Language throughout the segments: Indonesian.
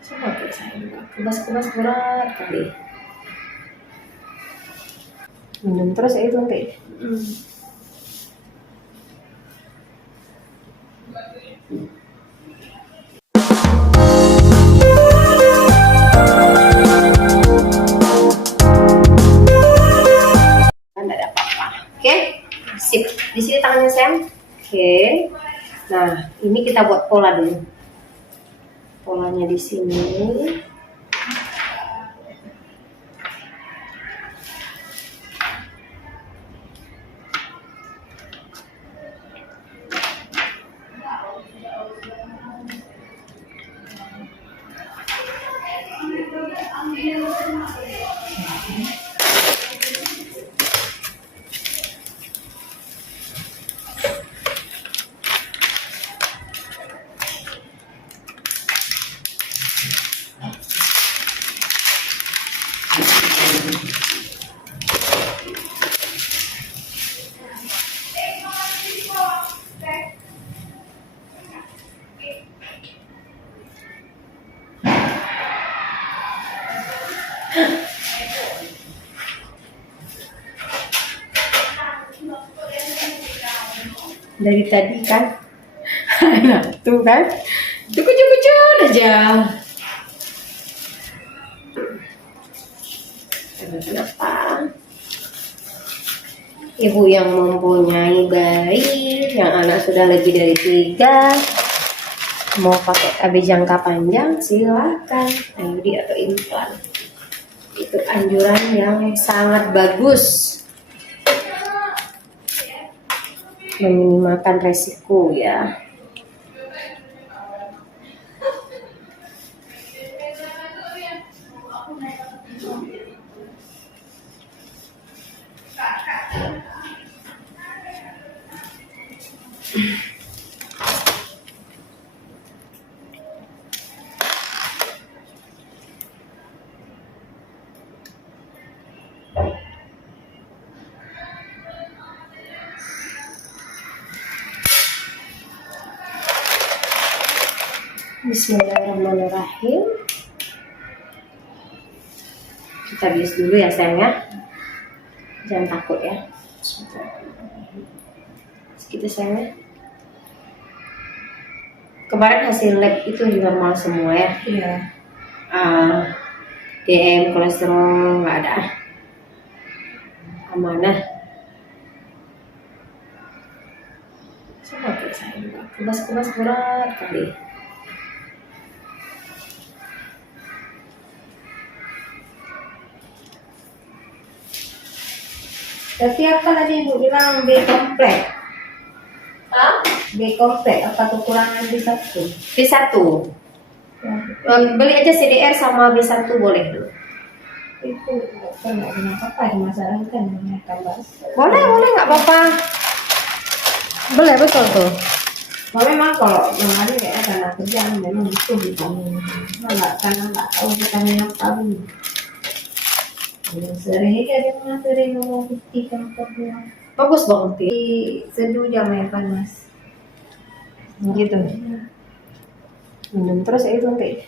Sama kayak saya juga. Kebas-kebas berat kali. Minum terus ya itu nanti. Tidak ada apa-apa. Oke, sip. Di sini tangannya Sam. Oke. Nah, ini kita buat pola dulu. Polanya di sini. Dari tadi kan, nah, tuh kan, cukup aja. Kenapa? Ibu yang mempunyai bayi, yang anak sudah lebih dari 3, mau pakai KB jangka panjang silakan, IUD atau implan. Itu anjuran yang sangat bagus, meminimalkan resiko ya. Bismillahirrahmanirrahim. Kita bius dulu ya sayang ya. Jangan takut ya. Segitu sayang ya. Kemarin hasil lab itu normal semua ya. Iya. DM, kolesterol nggak ada. Amanah. Sama kayak saya juga. Kebas-kebas berat kali. Tapi apa tadi ibu bilang B komplek? Hah? B komplek apa kekurangan B1? B1. Ya, Beli aja CDR sama B1 boleh tuh. itu dokter nggak punya apa-apa ya, masalah kan menanyakan bahasa. Boleh nggak apa-apa. Boleh betul tuh. Nah, memang kalau yang ada kayak karena kerjaan memang itu vitamin. Karena nggak tahu vitamin apa pun. Sering aja dia sering ngomong putih kan kedua. Bagus banget. Di seduh jam yang panas. Gitu. Minum terus ya itu nanti.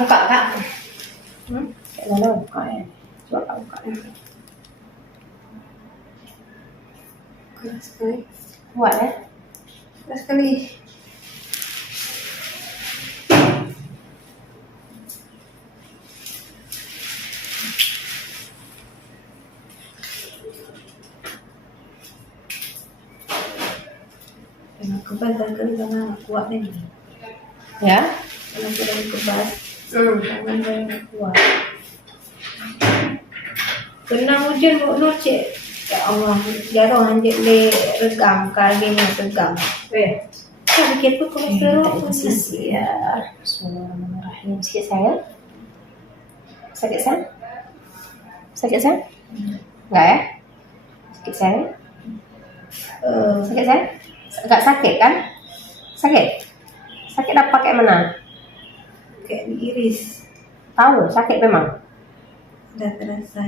Buka kak. Kayak mana buka ya? Coba kak buka ya. Keras sekali. Kuat ya? Keras sekali. Kebas dan kali karena kuat nih. Ya? Kalau sudah kebas. Tangan saya nggak kuat. Kena hujan mau cek. Ya Allah, jarang anjir le regam kalinya regam. Saya pikir tuh kolesterol Posisi ya. Bismillahirrahmanirrahim. Sakit sayang? Sakit sayang? Sakit sayang? Enggak ya? Sakit sayang? Sakit sayang? Enggak sakit kan? Sakit? Sakit apa pakai mana? kayak diiris, Tahu sakit memang. udah terasa.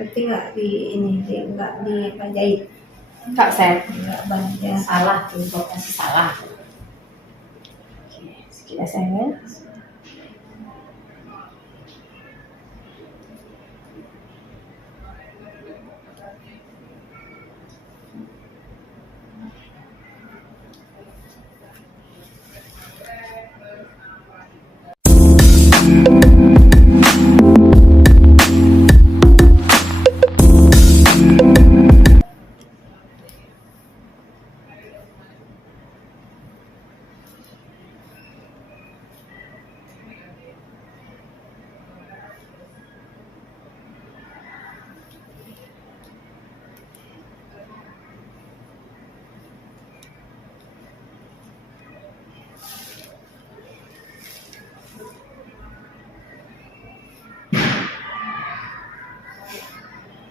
Berarti nggak di ini, nggak di apa jahit, Enggak sayang. nggak banyak. Salah, informasi salah. Oke, sedikit ya sayang ya.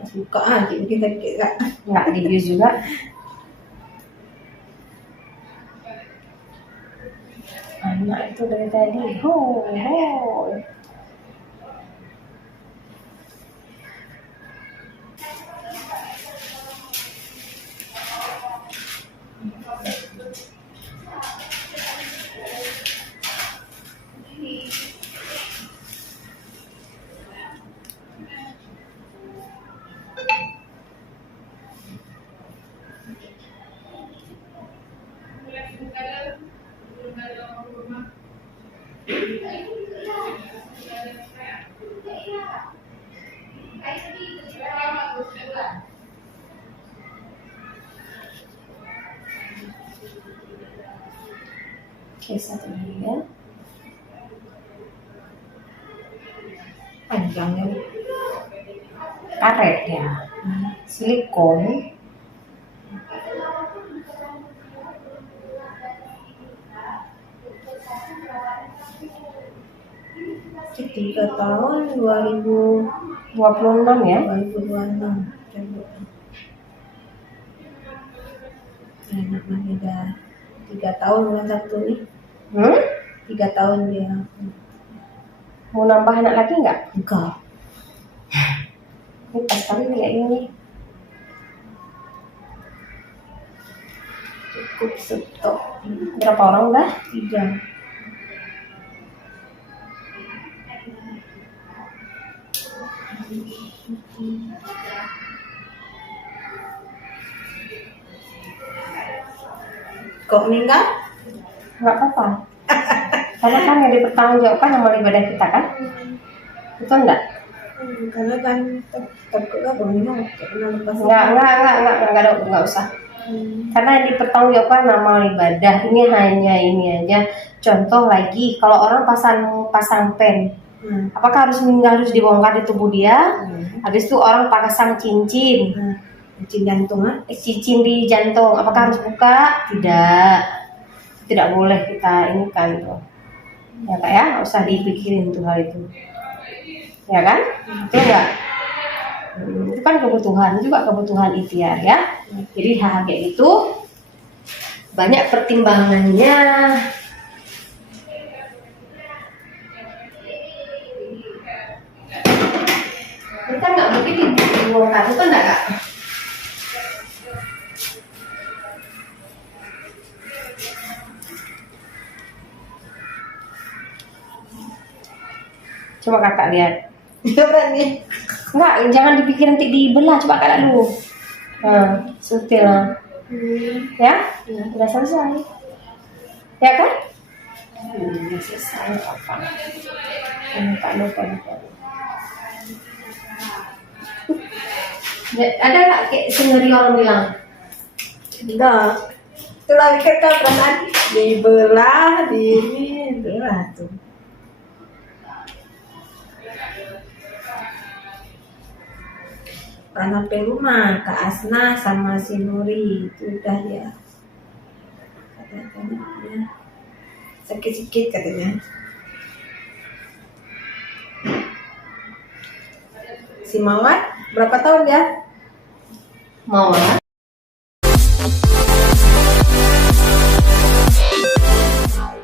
Buka aja kita kira. Enggak di view juga. Anak itu dari tadi ho ho. Oke, satu lagi ya. Panjangnya Karet ya. Silikon. di 3 tahun 2026 26 ya. coba. Anak masih udah 3 tahun bukan satu nih, 3 tahun dia. Mau nambah anak lagi nggak? Enggak, Ini pas kali kayak ini. cukup stok Berapa orang udah? 3. Kok meninggal? Nggak apa-apa. Karena kan yang dipertanggungjawabkan sama ibadah kita kan? Betul enggak? Karena kan takut gak meninggal karena lepas. Enggak usah. Karena yang dipertanggungjawabkan nama ibadah ini hanya ini aja. Contoh lagi, kalau orang pasang pen, apakah harus meninggal harus dibongkar di tubuh dia? Habis itu orang pasang cincin, Cincin jantung cincin di jantung, apakah harus buka? Tidak boleh kita ini kan tuh. Ya Kak ya, nggak usah dipikirin tuh hal itu. Ya kan? Betul nggak? Itu kan kebutuhan juga, kebutuhan ikhtiar ya. Jadi hal kayak gitu banyak pertimbangannya. Kita nggak mungkin dibongkar, itu enggak Kak? Coba kakak lihat. berani. Enggak, jangan dipikir nanti dibelah, coba kakak dulu. Nah, sutil lah. Ya, udah selesai. Ya kan? Udah selesai apa? Lupa. Ada nggak kayak sendiri orang bilang? Enggak. Itu lagi kata perasaan dibelah, belah tuh. Karena rumah Kak Asna sama si Nuri itu udah ya katanya ya, sakit-sakit katanya. Si Mawar berapa tahun dia? Mawar